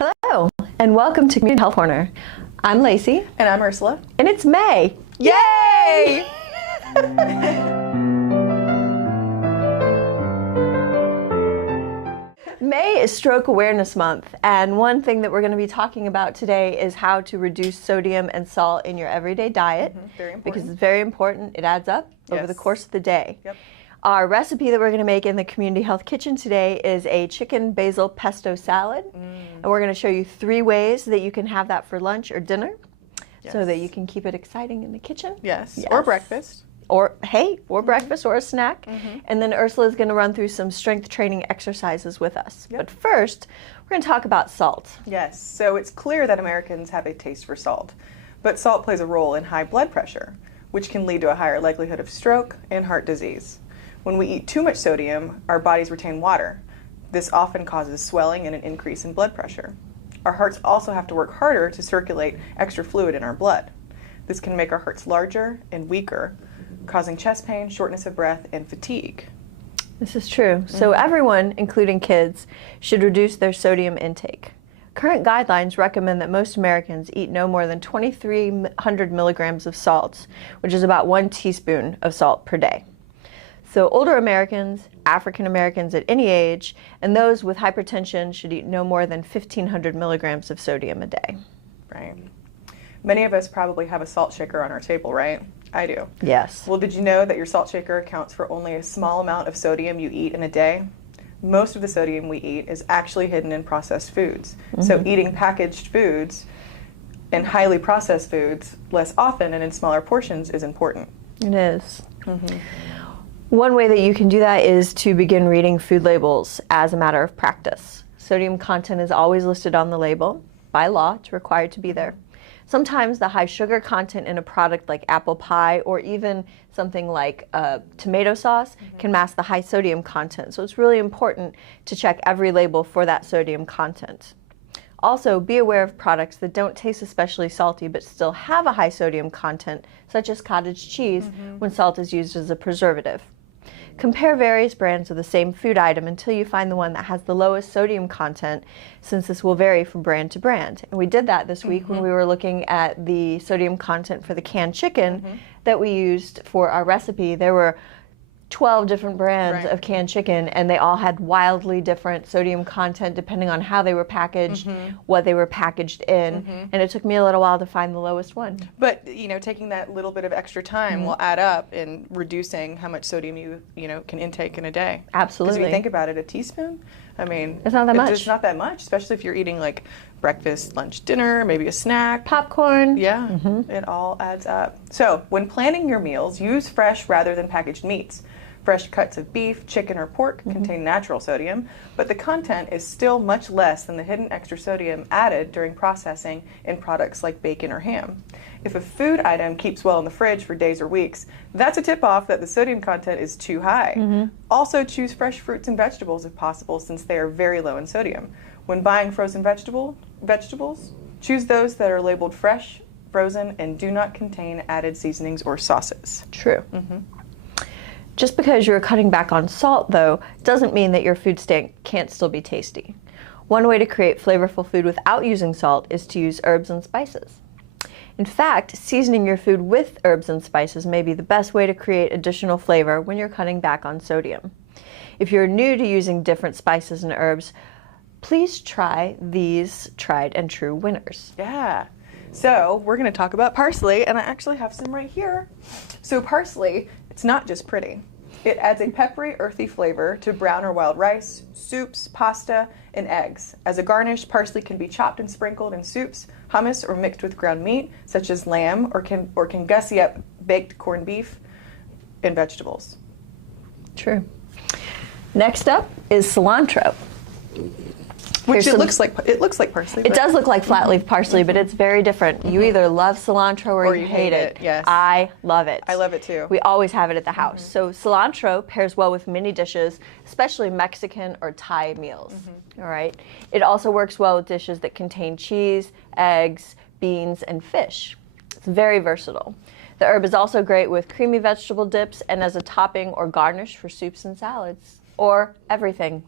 Hello, and welcome to Community Health Corner. I'm Lacey. And I'm Ursula. And it's May. Yay! May is Stroke Awareness Month, and one thing that we're going to be talking about today is how to reduce sodium and salt in your everyday diet. Very important. Because it's very important. It adds up over the course of the day. Yep. Our recipe that we're going to make in the Community Health Kitchen today is a chicken basil pesto salad. And we're going to show you 3 ways that you can have that for lunch or dinner so that you can keep it exciting in the kitchen. Yes. Or breakfast. Or, hey, or breakfast or a snack. And then Ursula is going to run through some strength training exercises with us. Yep. But first, we're going to talk about salt. Yes. So it's clear that Americans have a taste for salt. But salt plays a role in high blood pressure, which can lead to a higher likelihood of stroke and heart disease. When we eat too much sodium, our bodies retain water. This often causes swelling and an increase in blood pressure. Our hearts also have to work harder to circulate extra fluid in our blood. This can make our hearts larger and weaker, causing chest pain, shortness of breath, and fatigue. This is true. So everyone, including kids, should reduce their sodium intake. Current guidelines recommend that most Americans eat no more than 2,300 milligrams of salt, which is about 1 teaspoon of salt per day. So older Americans, African Americans at any age, and those with hypertension should eat no more than 1,500 milligrams of sodium a day. Right. Many of us probably have a salt shaker on our table, right? I do. Yes. Well, did you know that your salt shaker accounts for only a small amount of sodium you eat in a day? Most of the sodium we eat is actually hidden in processed foods. So eating packaged foods and highly processed foods less often and in smaller portions is important. It is. One way that you can do that is to begin reading food labels as a matter of practice. Sodium content is always listed on the label. By law, it's required to be there. Sometimes the high sugar content in a product like apple pie or even something like tomato sauce can mask the high sodium content. So it's really important to check every label for that sodium content. Also, be aware of products that don't taste especially salty but still have a high sodium content, such as cottage cheese, when salt is used as a preservative. Compare various brands of the same food item until you find the one that has the lowest sodium content, since this will vary from brand to brand. And we did that this week when we were looking at the sodium content for the canned chicken that we used for our recipe. There were 12 different brands of canned chicken, and they all had wildly different sodium content depending on how they were packaged, what they were packaged in, and it took me a little while to find the lowest one. But, you know, taking that little bit of extra time will add up in reducing how much sodium you can intake in a day. Absolutely. Because if you think about it, a teaspoon, I mean, it's not that much. It's not that much, especially if you're eating like breakfast, lunch, dinner, maybe a snack. Popcorn. Yeah, it all adds up. So when planning your meals, use fresh rather than packaged meats. Fresh cuts of beef, chicken, or pork contain natural sodium, but the content is still much less than the hidden extra sodium added during processing in products like bacon or ham. If a food item keeps well in the fridge for days or weeks, that's a tip-off that the sodium content is too high. Also, choose fresh fruits and vegetables if possible, since they are very low in sodium. When buying frozen vegetables, choose those that are labeled fresh, frozen, and do not contain added seasonings or sauces. True. Just because you're cutting back on salt, though, doesn't mean that your food can't still be tasty. One way to create flavorful food without using salt is to use herbs and spices. In fact, seasoning your food with herbs and spices may be the best way to create additional flavor when you're cutting back on sodium. If you're new to using different spices and herbs, please try these tried and true winners. Yeah. So we're going to talk about parsley, and I actually have some right here. So parsley, it's not just pretty. It adds a peppery, earthy flavor to brown or wild rice, soups, pasta, and eggs. As a garnish, parsley can be chopped and sprinkled in soups, hummus, or mixed with ground meat, such as lamb, or can gussy up baked corned beef and vegetables. True. Next up is cilantro. Which it looks like parsley. It does look like flat leaf parsley, but it's very different. You either love cilantro or you hate it. Yes. I love it. I love it too. We always have it at the house. So cilantro pairs well with many dishes, especially Mexican or Thai meals. All right. It also works well with dishes that contain cheese, eggs, beans, and fish. It's very versatile. The herb is also great with creamy vegetable dips and as a topping or garnish for soups and salads. or everything.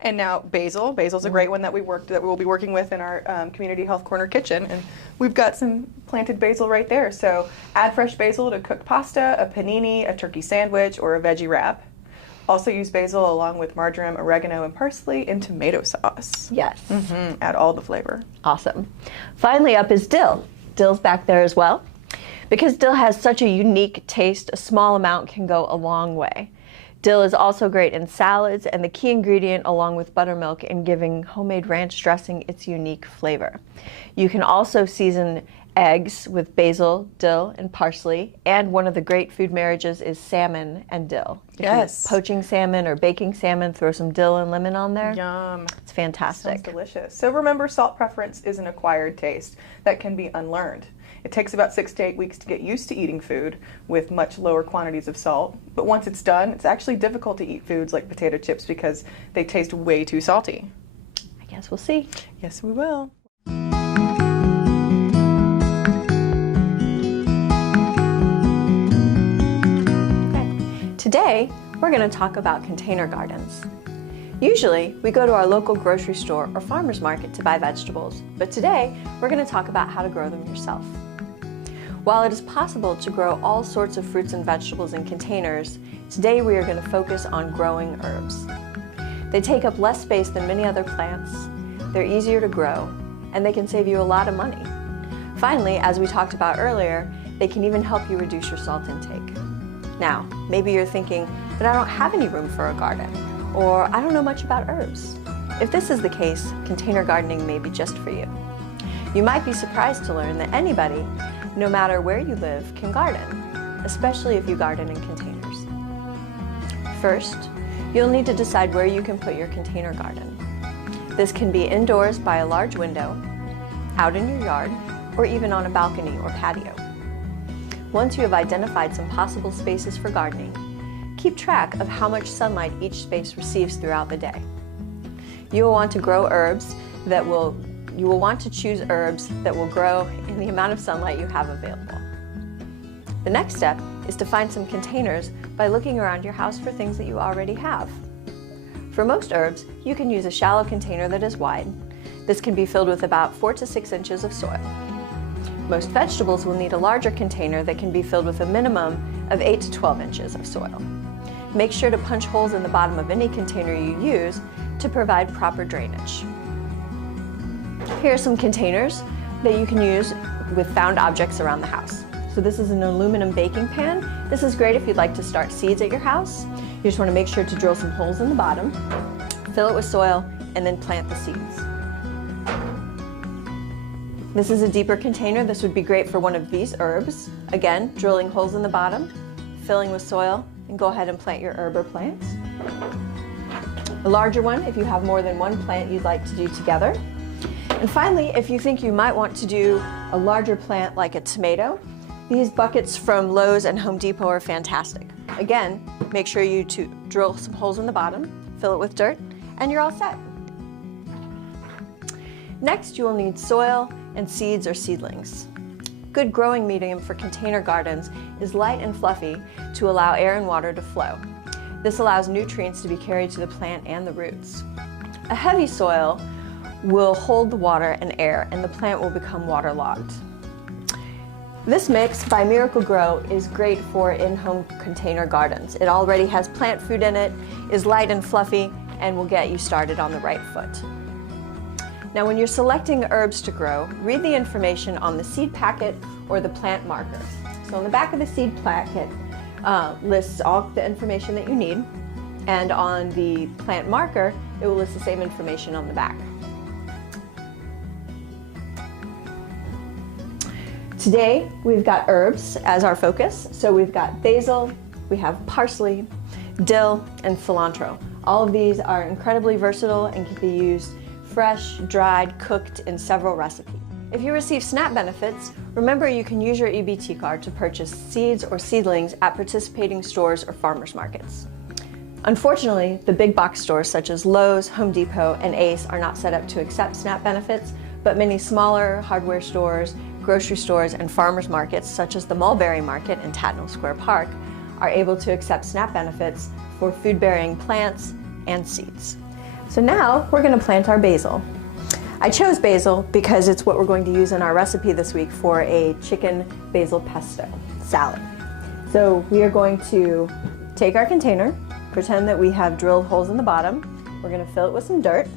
And now basil. Basil's a great one that we'll be working with in our community health corner kitchen, and we've got some planted basil right there. So add fresh basil to cooked pasta, a panini, a turkey sandwich, or a veggie wrap. Also use basil along with marjoram, oregano, and parsley in tomato sauce. Yes. Add all the flavor. Awesome. Finally up is dill. Dill's back there as well. Because dill has such a unique taste, a small amount can go a long way. Dill is also great in salads and the key ingredient along with buttermilk in giving homemade ranch dressing its unique flavor. You can also season eggs with basil, dill, and parsley, and one of the great food marriages is salmon and dill. If Yes. you're poaching salmon or baking salmon, throw some dill and lemon on there. Yum. It's fantastic. Sounds delicious. So remember, salt preference is an acquired taste that can be unlearned. It takes about 6 to 8 weeks to get used to eating food with much lower quantities of salt. But once it's done, it's actually difficult to eat foods like potato chips because they taste way too salty. I guess we'll see. Yes, we will. Today, we're going to talk about container gardens. Usually, we go to our local grocery store or farmer's market to buy vegetables, but today, we're going to talk about how to grow them yourself. While it is possible to grow all sorts of fruits and vegetables in containers, today we are going to focus on growing herbs. They take up less space than many other plants, they're easier to grow, and they can save you a lot of money. Finally, as we talked about earlier, they can even help you reduce your salt intake. Now, maybe you're thinking, but I don't have any room for a garden, or I don't know much about herbs. If this is the case, container gardening may be just for you. You might be surprised to learn that anybody, no matter where you live, can garden, especially if you garden in containers. First, you'll need to decide where you can put your container garden. This can be indoors by a large window, out in your yard, or even on a balcony or patio. Once you have identified some possible spaces for gardening, keep track of how much sunlight each space receives throughout the day. You will want to choose herbs that will grow in the amount of sunlight you have available. The next step is to find some containers by looking around your house for things that you already have. For most herbs, you can use a shallow container that is wide. This can be filled with about 4 to 6 inches of soil. Most vegetables will need a larger container that can be filled with a minimum of 8 to 12 inches of soil. Make sure to punch holes in the bottom of any container you use to provide proper drainage. Here are some containers that you can use with found objects around the house. So this is an aluminum baking pan. This is great if you'd like to start seeds at your house. You just want to make sure to drill some holes in the bottom, fill it with soil, and then plant the seeds. This is a deeper container. This would be great for one of these herbs. Again, drilling holes in the bottom, filling with soil, and go ahead and plant your herb or plants. A larger one if you have more than one plant you'd like to do together. And finally, if you think you might want to do a larger plant like a tomato, these buckets from Lowe's and Home Depot are fantastic. Again, make sure you drill some holes in the bottom, fill it with dirt, and you're all set. Next, you will need soil and seeds or seedlings. Good growing medium for container gardens is light and fluffy to allow air and water to flow. This allows nutrients to be carried to the plant and the roots. A heavy soil will hold the water and air, and the plant will become waterlogged. This mix by Miracle-Gro is great for in-home container gardens. It already has plant food in it, is light and fluffy, and will get you started on the right foot. Now, when you're selecting herbs to grow, read the information on the seed packet or the plant marker. So on the back of the seed packet lists all the information that you need, and on the plant marker, it will list the same information on the back. Today, we've got herbs as our focus. So we've got basil, we have parsley, dill, and cilantro. All of these are incredibly versatile and can be used fresh, dried, cooked in several recipes. If you receive SNAP benefits, remember you can use your EBT card to purchase seeds or seedlings at participating stores or farmers markets. Unfortunately, the big box stores such as Lowe's, Home Depot, and Ace are not set up to accept SNAP benefits, but many smaller hardware stores, grocery stores, and farmers markets such as the Mulberry Market in Tatnall Square Park are able to accept SNAP benefits for food-bearing plants and seeds. So now we're going to plant our basil. I chose basil because it's what we're going to use in our recipe this week for a chicken basil pesto salad. So we are going to take our container, pretend that we have drilled holes in the bottom. We're going to fill it with some dirt.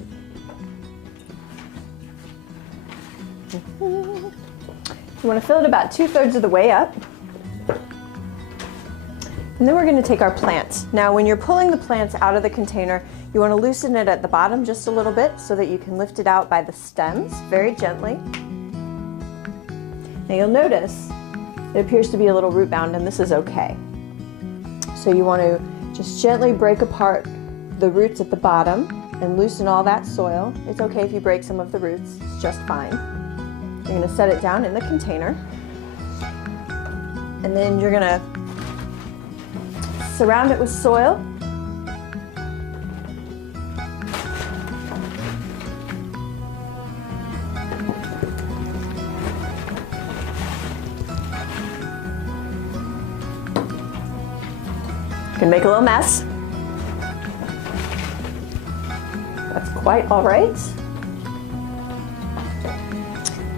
You want to fill it about 2/3 of the way up. And then we're going to take our plants. Now when you're pulling the plants out of the container, you want to loosen it at the bottom just a little bit so that you can lift it out by the stems very gently. Now you'll notice it appears to be a little root bound, and this is okay. So you want to just gently break apart the roots at the bottom and loosen all that soil. It's okay if you break some of the roots, it's just fine. You're going to set it down in the container, and then you're going to surround it with soil. You can make a little mess. That's quite all right.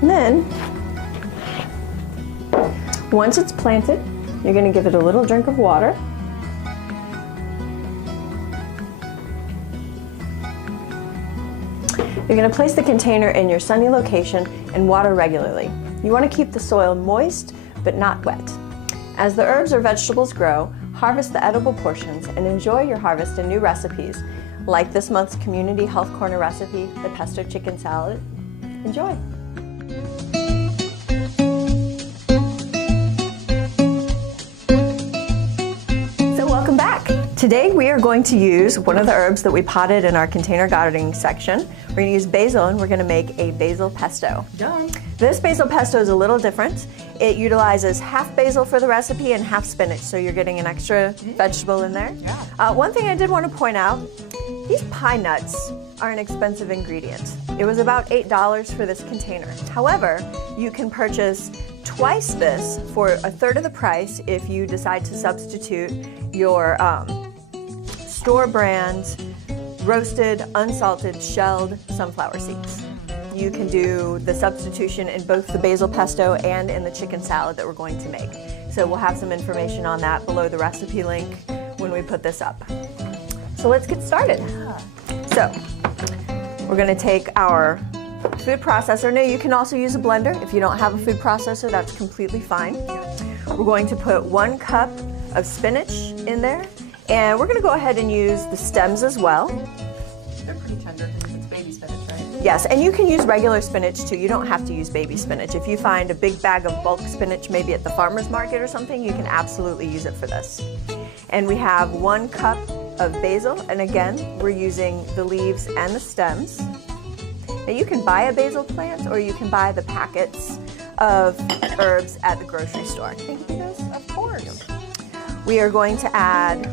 And then, once it's planted, you're going to give it a little drink of water. You're going to place the container in your sunny location and water regularly. You want to keep the soil moist but not wet. As the herbs or vegetables grow, harvest the edible portions and enjoy your harvest in new recipes, like this month's Community Health Corner recipe, the pesto chicken salad. Enjoy! So welcome back! Today we are going to use one of the herbs that we potted in our container gardening section. We're going to use basil, and we're going to make a basil pesto. Yum. This basil pesto is a little different. It utilizes half basil for the recipe and half spinach, so you're getting an extra vegetable in there. Yeah. One thing I did want to point out, these pine nuts are an expensive ingredient. It was about $8 for this container. However, you can purchase twice this for 1/3 of the price if you decide to substitute your store brand roasted, unsalted, shelled sunflower seeds. You can do the substitution in both the basil pesto and in the chicken salad that we're going to make. So we'll have some information on that below the recipe link when we put this up. So let's get started. So we're going to take our food processor. Now you can also use a blender. If you don't have a food processor, that's completely fine. We're going to put 1 cup of spinach in there, and we're going to go ahead and use the stems as well. They're pretty tender because it's baby spinach, right? Yes, and you can use regular spinach too. You don't have to use baby spinach. If you find a big bag of bulk spinach maybe at the farmer's market or something, you can absolutely use it for this. And we have 1 cup of basil, and again, we're using the leaves and the stems. Now you can buy a basil plant, or you can buy the packets of herbs at the grocery store. Can you do those? Of course. We are going to add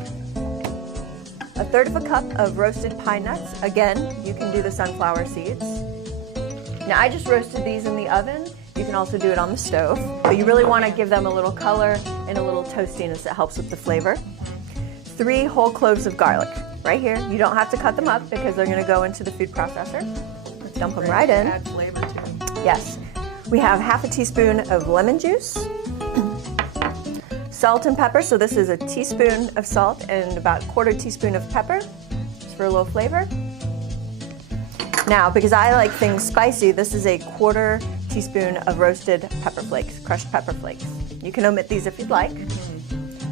1/3 of a cup of roasted pine nuts. Again, you can do the sunflower seeds. Now I just roasted these in the oven. You can also do it on the stove, but you really want to give them a little color and a little toastiness that helps with the flavor. 3 whole cloves of garlic, right here. You don't have to cut them up because they're going to go into the food processor. Let's dump them right in. Add flavor too. Yes. We have 1/2 teaspoon of lemon juice. Salt and pepper, so this is a teaspoon of salt and about 1/4 teaspoon of pepper, just for a little flavor. Now, because I like things spicy, this is a 1/4 teaspoon of roasted pepper flakes, crushed pepper flakes. You can omit these if you'd like.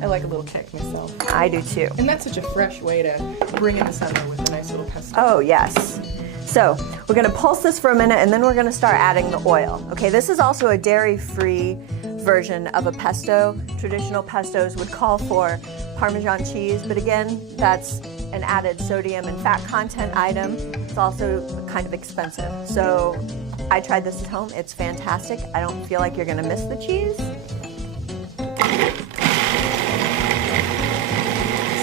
I like a little kick myself. I do too. And that's such a fresh way to bring in the summer with a nice little pesto. Oh, yes. So we're going to pulse this for a minute, and then we're going to start adding the oil. Okay, this is also a dairy-free version of a pesto. Traditional pestos would call for Parmesan cheese, but again, that's an added sodium and fat content item. It's also kind of expensive. So I tried this at home. It's fantastic. I don't feel like you're going to miss the cheese.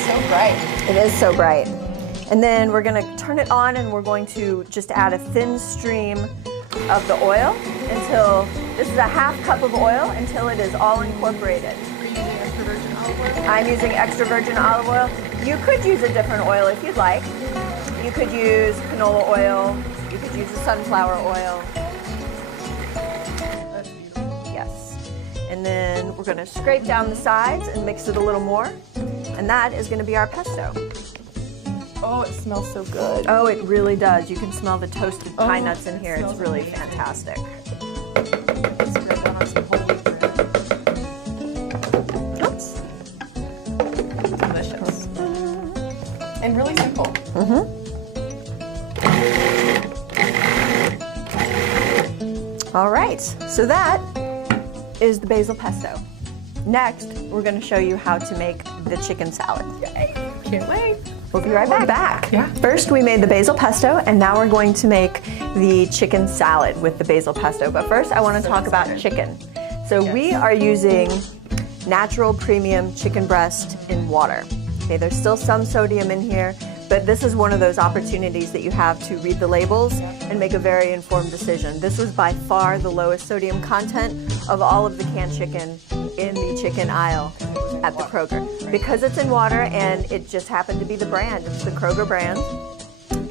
So bright. It is so bright. And then we're going to turn it on, and we're going to just add a thin stream of the oil until, this is a 1/2 cup of oil, until it is all incorporated. Are you using extra virgin I'm using extra virgin olive oil. You could use a different oil if you'd like. You could use canola oil. You could use a sunflower oil. That's beautiful. Yes. And then we're going to scrape down the sides and mix it a little more. And that is going to be our pesto. Oh, it smells so good. Oh, it really does. You can smell the toasted pine nuts in here. It's smells really amazing. fantastic. Spread that on some whole wheat bread. Oops. Delicious. And really simple. All right, so that is the basil pesto. Next, we're going to show you how to make the chicken salad. Yay. Can't wait. We'll be right back. Yeah. First, we made the basil pesto, and now we're going to make the chicken salad with the basil pesto. But first, I want to talk about chicken. So we are using natural premium chicken breast in water. Okay, there's still some sodium in here, but this is one of those opportunities that you have to read the labels and make a very informed decision. This was by far the lowest sodium content of all of the canned chicken in the chicken aisle at the Kroger. Because it's in water and it just happened to be the brand. It's the Kroger brand.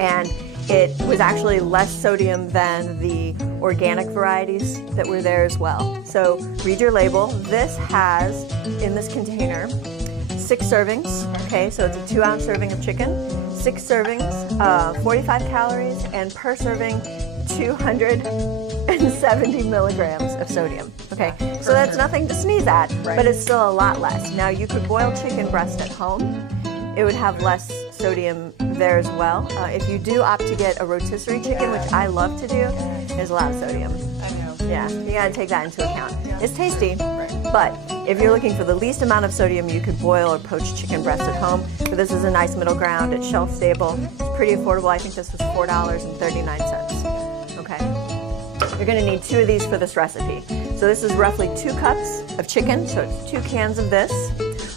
And it was actually less sodium than the organic varieties that were there as well. So read your label. This has, in this container, 6 servings. Okay, so it's a 2-ounce serving of chicken. 6 servings, 45 calories, and per serving, 270 milligrams of sodium. Okay, so that's nothing to sneeze at, but it's still a lot less. Now you could boil chicken breast at home. It would have less sodium there as well. If you do opt to get a rotisserie chicken, which I love to do, there's a lot of sodium. I know. Yeah, you gotta take that into account. It's tasty, but if you're looking for the least amount of sodium, you could boil or poach chicken breast at home. But this is a nice middle ground. It's shelf stable. It's pretty affordable. I think this was $4.39. Okay. You're gonna need 2 of these for this recipe. So this is roughly 2 cups of chicken. So it's 2 cans of this.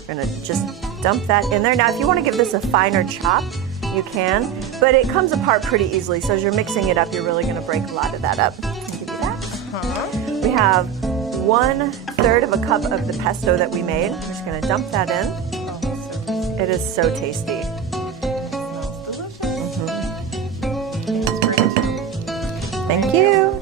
We're gonna just dump that in there. Now, if you want to give this a finer chop, you can, but it comes apart pretty easily. So as you're mixing it up, you're really going to break a lot of that up. I'll give you that. We have 1/3 of a cup of the pesto that we made. We're just going to dump that in. It is so tasty. Thank you.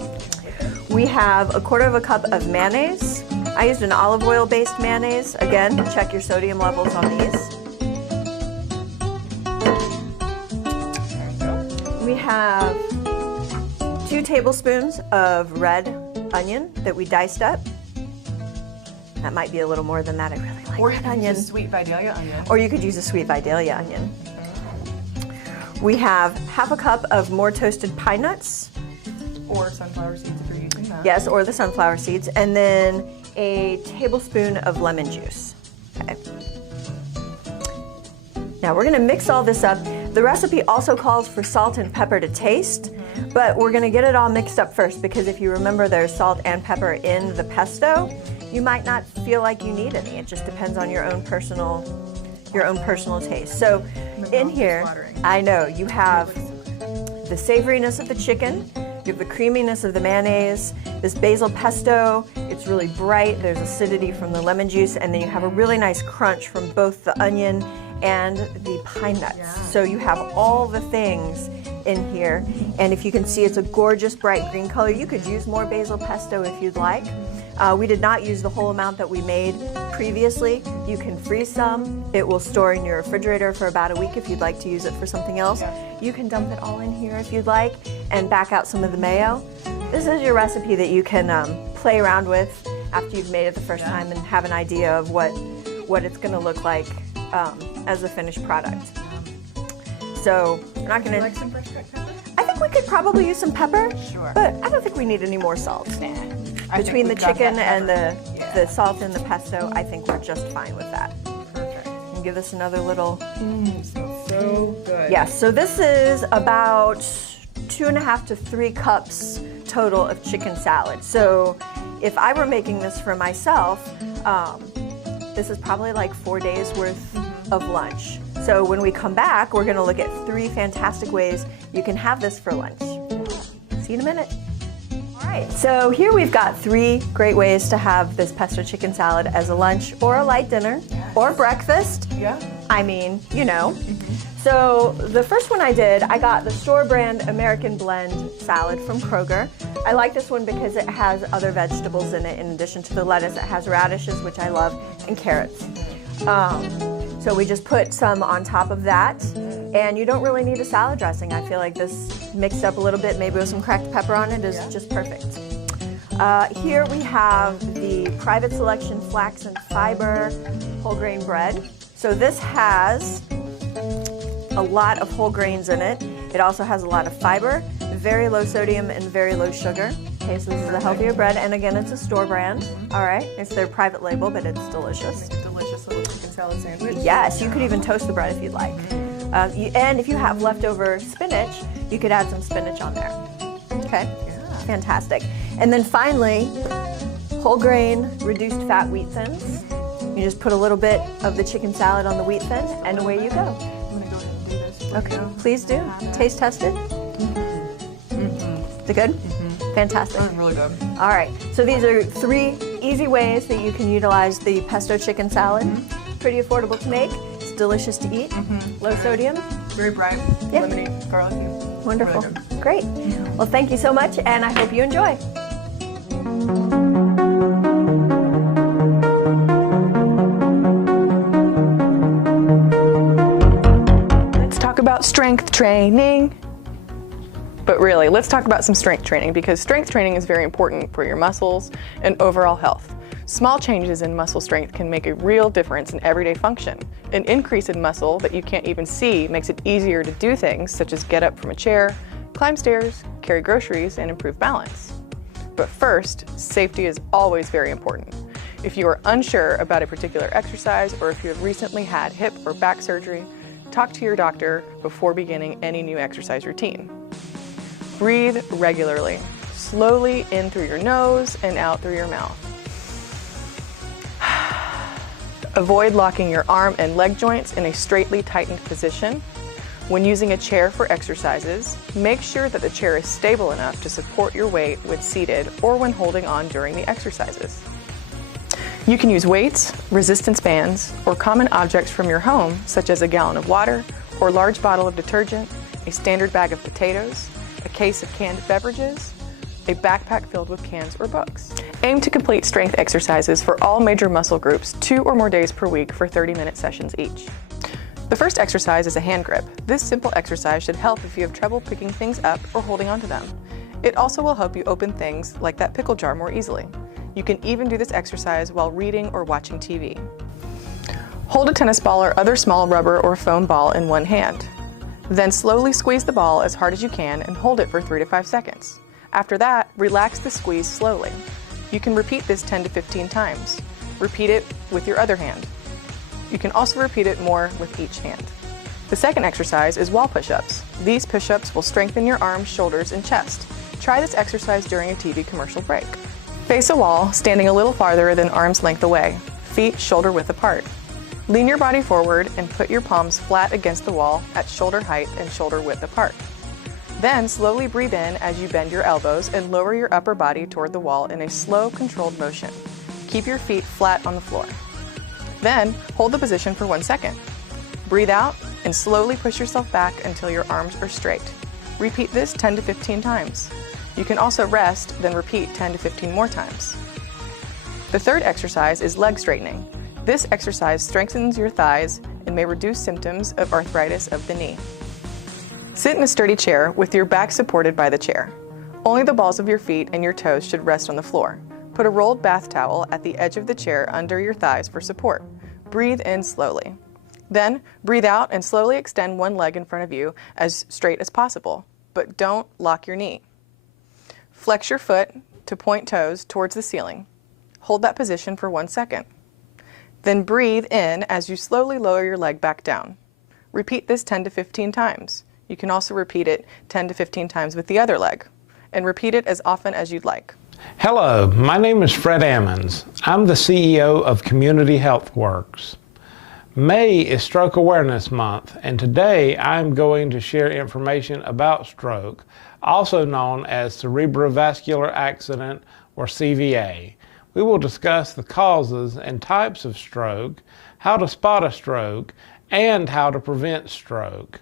We have 1/4 of a cup of mayonnaise. I used an olive oil based mayonnaise. Again, check your sodium levels on these. We have 2 tablespoons of red onion that we diced up. That might be a little more than that. I really like red onion. Sweet Vidalia onion. Or you could use a sweet Vidalia onion. We have 1/2 cup of more toasted pine nuts. Or sunflower seeds if you're using that. Yes, or the sunflower seeds. And then a tablespoon of lemon juice. Okay. Now we're going to mix all this up. The recipe also calls for salt and pepper to taste, but we're going to get it all mixed up first because if you remember there's salt and pepper in the pesto, you might not feel like you need any. It just depends on your own personal taste. So in here, I know you have the savoriness of the chicken. You have the creaminess of the mayonnaise, this basil pesto, it's really bright, there's acidity from the lemon juice, and then you have a really nice crunch from both the onion and the pine nuts. Yeah. So you have all the things in here, and if you can see, it's a gorgeous bright green color. You could use more basil pesto if you'd like. We did not use the whole amount that we made previously. You can freeze some. It will store in your refrigerator for about a week if you'd like to use it for something else. You can dump it all in here if you'd like and back out some of the mayo. This is your recipe that you can play around with after you've made it the first time and have an idea of what it's going to look like as a finished product. So we're not going to... Like some fresh cut pepper? I think we could probably use some pepper, Sure. but I don't think we need any more salt. Nah. Between the chicken and the salt and the pesto, I think we're just fine with that. Perfect. And give this another little... Smells so good. Yes, so this is about 2.5 to 3 cups total of chicken salad. So if I were making this for myself, this is probably like 4 days worth of lunch. So when we come back, we're going to look at 3 fantastic ways you can have this for lunch. See you in a minute. All right, so here we've got 3 great ways to have this pesto chicken salad as a lunch or a light dinner or breakfast. Yeah. I mean, you know. So the first one I did, I got the store brand American Blend salad from Kroger. I like this one because it has other vegetables in it in addition to the lettuce. It has radishes, which I love, and carrots. So we just put some on top of that, and you don't really need a salad dressing. I feel like this mixed up a little bit, maybe with some cracked pepper on it, is just perfect. Here we have the Private Selection Flax and Fiber whole grain bread. So this has a lot of whole grains in it. It also has a lot of fiber, very low sodium and very low sugar. Okay, so this is a healthier bread, and again, it's a store brand. All right, it's their private label, but it's delicious. Delicious little chicken salad sandwich. Yes, you could even toast the bread if you'd like. And if you have leftover spinach, you could add some spinach on there. Okay, fantastic. And then finally, whole grain reduced fat wheat thins. You just put a little bit of the chicken salad on the wheat thin, and away you go. I'm gonna go ahead and do this. Okay, please do. Taste test it. The good? Fantastic. That's really good. All right, so these are 3 easy ways that you can utilize the pesto chicken salad. Pretty affordable to make. It's delicious to eat. Low sodium. Very bright, Yeah. lemony, garlicky. Wonderful. Really good. Great. Well, thank you so much, and I hope you enjoy. Let's talk about strength training. But really, let's talk about some strength training, because strength training is very important for your muscles and overall health. Small changes in muscle strength can make a real difference in everyday function. An increase in muscle that you can't even see makes it easier to do things such as get up from a chair, climb stairs, carry groceries, and improve balance. But first, safety is always very important. If you are unsure about a particular exercise, or if you have recently had hip or back surgery, talk to your doctor before beginning any new exercise routine. Breathe regularly, slowly in through your nose and out through your mouth. Avoid locking your arm and leg joints in a straightly tightened position. When using a chair for exercises, make sure that the chair is stable enough to support your weight when seated or when holding on during the exercises. You can use weights, resistance bands, or common objects from your home, such as a gallon of water or large bottle of detergent, a standard bag of potatoes, a case of canned beverages, a backpack filled with cans or books. Aim to complete strength exercises for all major muscle groups 2 or more days per week for 30-minute sessions each. The first exercise is a hand grip. This simple exercise should help if you have trouble picking things up or holding onto them. It also will help you open things like that pickle jar more easily. You can even do this exercise while reading or watching TV. Hold a tennis ball or other small rubber or foam ball in one hand. Then slowly squeeze the ball as hard as you can and hold it for 3 to 5 seconds. After that, relax the squeeze slowly. You can repeat this 10 to 15 times. Repeat it with your other hand. You can also repeat it more with each hand. The second exercise is wall push-ups. These push-ups will strengthen your arms, shoulders, and chest. Try this exercise during a TV commercial break. Face a wall, standing a little farther than arm's length away, feet shoulder width apart. Lean your body forward and put your palms flat against the wall at shoulder height and shoulder width apart. Then slowly breathe in as you bend your elbows and lower your upper body toward the wall in a slow, controlled motion. Keep your feet flat on the floor. Then hold the position for 1 second. Breathe out and slowly push yourself back until your arms are straight. Repeat this 10 to 15 times. You can also rest, then repeat 10 to 15 more times. The third exercise is leg straightening. This exercise strengthens your thighs and may reduce symptoms of arthritis of the knee. Sit in a sturdy chair with your back supported by the chair. Only the balls of your feet and your toes should rest on the floor. Put a rolled bath towel at the edge of the chair under your thighs for support. Breathe in slowly. Then breathe out and slowly extend one leg in front of you as straight as possible, but don't lock your knee. Flex your foot to point toes towards the ceiling. Hold that position for 1 second. Then breathe in as you slowly lower your leg back down. Repeat this 10 to 15 times. You can also repeat it 10 to 15 times with the other leg, and repeat it as often as you'd like. Hello, my name is Fred Ammons. I'm the CEO of Community Health Works. May is Stroke Awareness Month, and today I'm going to share information about stroke, also known as cerebrovascular accident or CVA. We will discuss the causes and types of stroke, how to spot a stroke, and how to prevent stroke.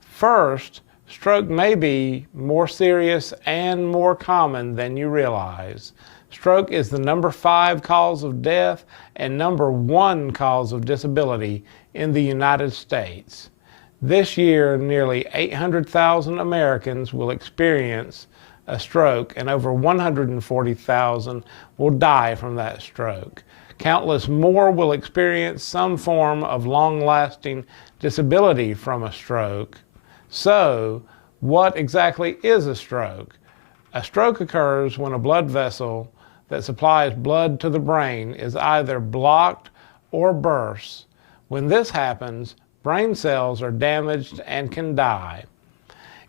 First, stroke may be more serious and more common than you realize. Stroke is the number 5 cause of death and number 1 cause of disability in the United States. This year, nearly 800,000 Americans will experience a stroke, and over 140,000 will die from that stroke. Countless more will experience some form of long-lasting disability from a stroke. So, what exactly is a stroke? A stroke occurs when a blood vessel that supplies blood to the brain is either blocked or bursts. When this happens, brain cells are damaged and can die.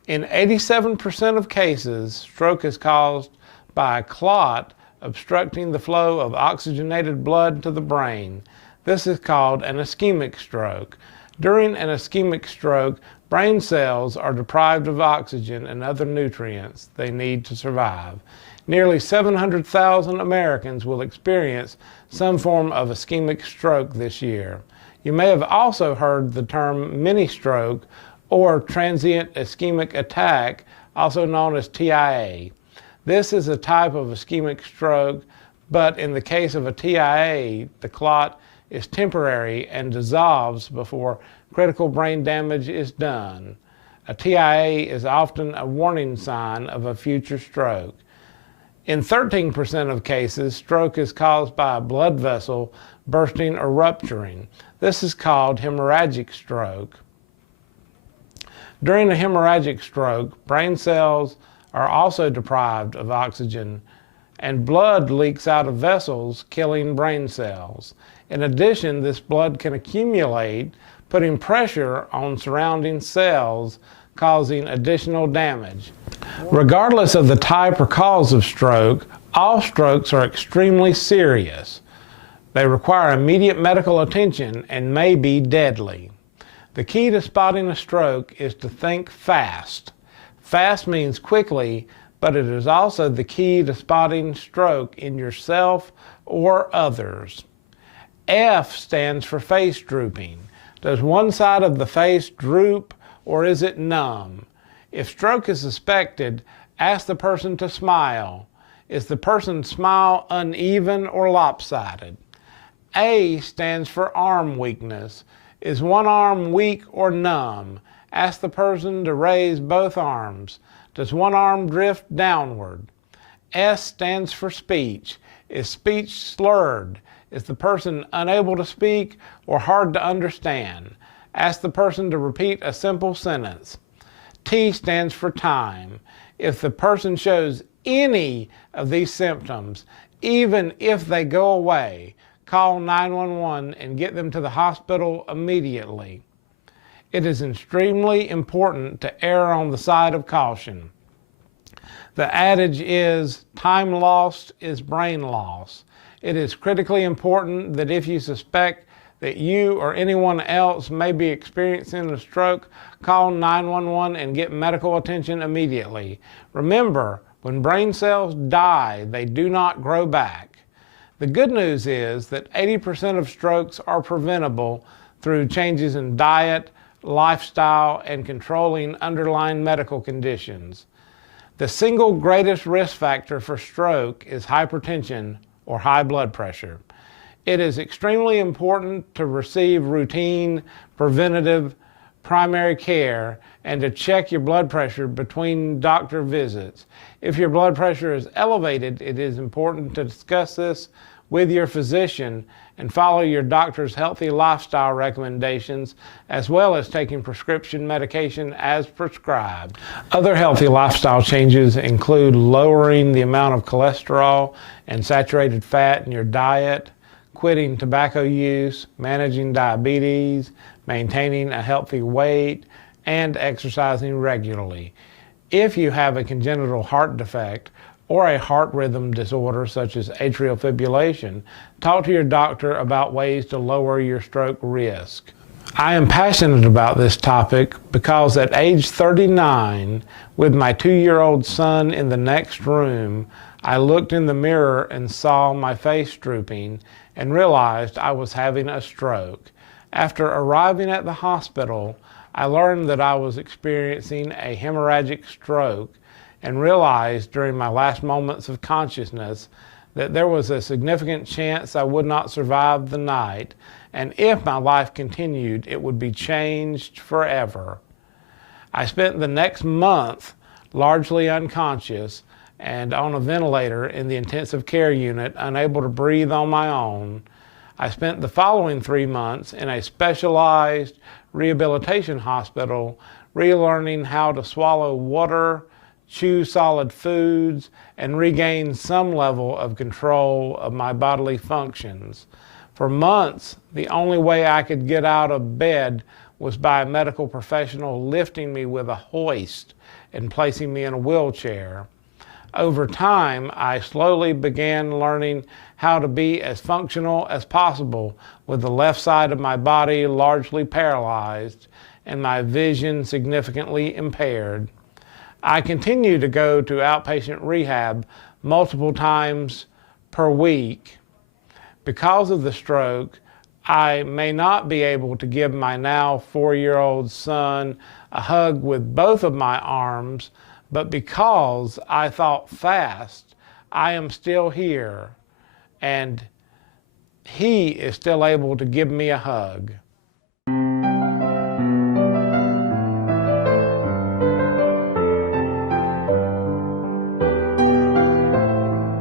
In 87% of cases, stroke is caused by a clot obstructing the flow of oxygenated blood to the brain. This is called an ischemic stroke. During an ischemic stroke, brain cells are deprived of oxygen and other nutrients they need to survive. Nearly 700,000 Americans will experience some form of ischemic stroke this year. You may have also heard the term mini stroke or transient ischemic attack, also known as TIA. This is a type of ischemic stroke, but in the case of a TIA, the clot is temporary and dissolves before critical brain damage is done. A TIA is often a warning sign of a future stroke. In 13% of cases, stroke is caused by a blood vessel bursting or rupturing. This is called hemorrhagic stroke. During a hemorrhagic stroke, brain cells are also deprived of oxygen, and blood leaks out of vessels, killing brain cells. In addition, this blood can accumulate, putting pressure on surrounding cells, causing additional damage. Regardless of the type or cause of stroke, all strokes are extremely serious. They require immediate medical attention and may be deadly. The key to spotting a stroke is to think fast. Fast means quickly, but it is also the key to spotting stroke in yourself or others. F stands for face drooping. Does one side of the face droop or is it numb? If stroke is suspected, ask the person to smile. Is the person's smile uneven or lopsided? A stands for arm weakness. Is one arm weak or numb? Ask the person to raise both arms. Does one arm drift downward? S stands for speech. Is speech slurred? Is the person unable to speak or hard to understand? Ask the person to repeat a simple sentence. T stands for time. If the person shows any of these symptoms, even if they go away, call 911 and get them to the hospital immediately. It is extremely important to err on the side of caution. The adage is, time lost is brain loss. It is critically important that if you suspect that you or anyone else may be experiencing a stroke, call 911 and get medical attention immediately. Remember, when brain cells die, they do not grow back. The good news is that 80% of strokes are preventable through changes in diet, lifestyle, and controlling underlying medical conditions. The single greatest risk factor for stroke is hypertension or high blood pressure. It is extremely important to receive routine, preventative, primary care and to check your blood pressure between doctor visits. If your blood pressure is elevated, it is important to discuss this with your physician and follow your doctor's healthy lifestyle recommendations, as well as taking prescription medication as prescribed. Other healthy lifestyle changes include lowering the amount of cholesterol and saturated fat in your diet, quitting tobacco use, managing diabetes, maintaining a healthy weight, and exercising regularly. If you have a congenital heart defect or a heart rhythm disorder such as atrial fibrillation, talk to your doctor about ways to lower your stroke risk. I am passionate about this topic because at age 39, with my 2-year-old son in the next room, I looked in the mirror and saw my face drooping and realized I was having a stroke. After arriving at the hospital, I learned that I was experiencing a hemorrhagic stroke and realized during my last moments of consciousness that there was a significant chance I would not survive the night, and if my life continued, it would be changed forever. I spent the next month largely unconscious and on a ventilator in the intensive care unit, unable to breathe on my own. I spent the following 3 months in a specialized rehabilitation hospital, relearning how to swallow water, chew solid foods, and regain some level of control of my bodily functions. For months, the only way I could get out of bed was by a medical professional lifting me with a hoist and placing me in a wheelchair. Over time, I slowly began learning how to be as functional as possible with the left side of my body largely paralyzed and my vision significantly impaired. I continue to go to outpatient rehab multiple times per week. Because of the stroke, I may not be able to give my now 4-year-old son a hug with both of my arms, but because I thought fast, I am still here, and he is still able to give me a hug.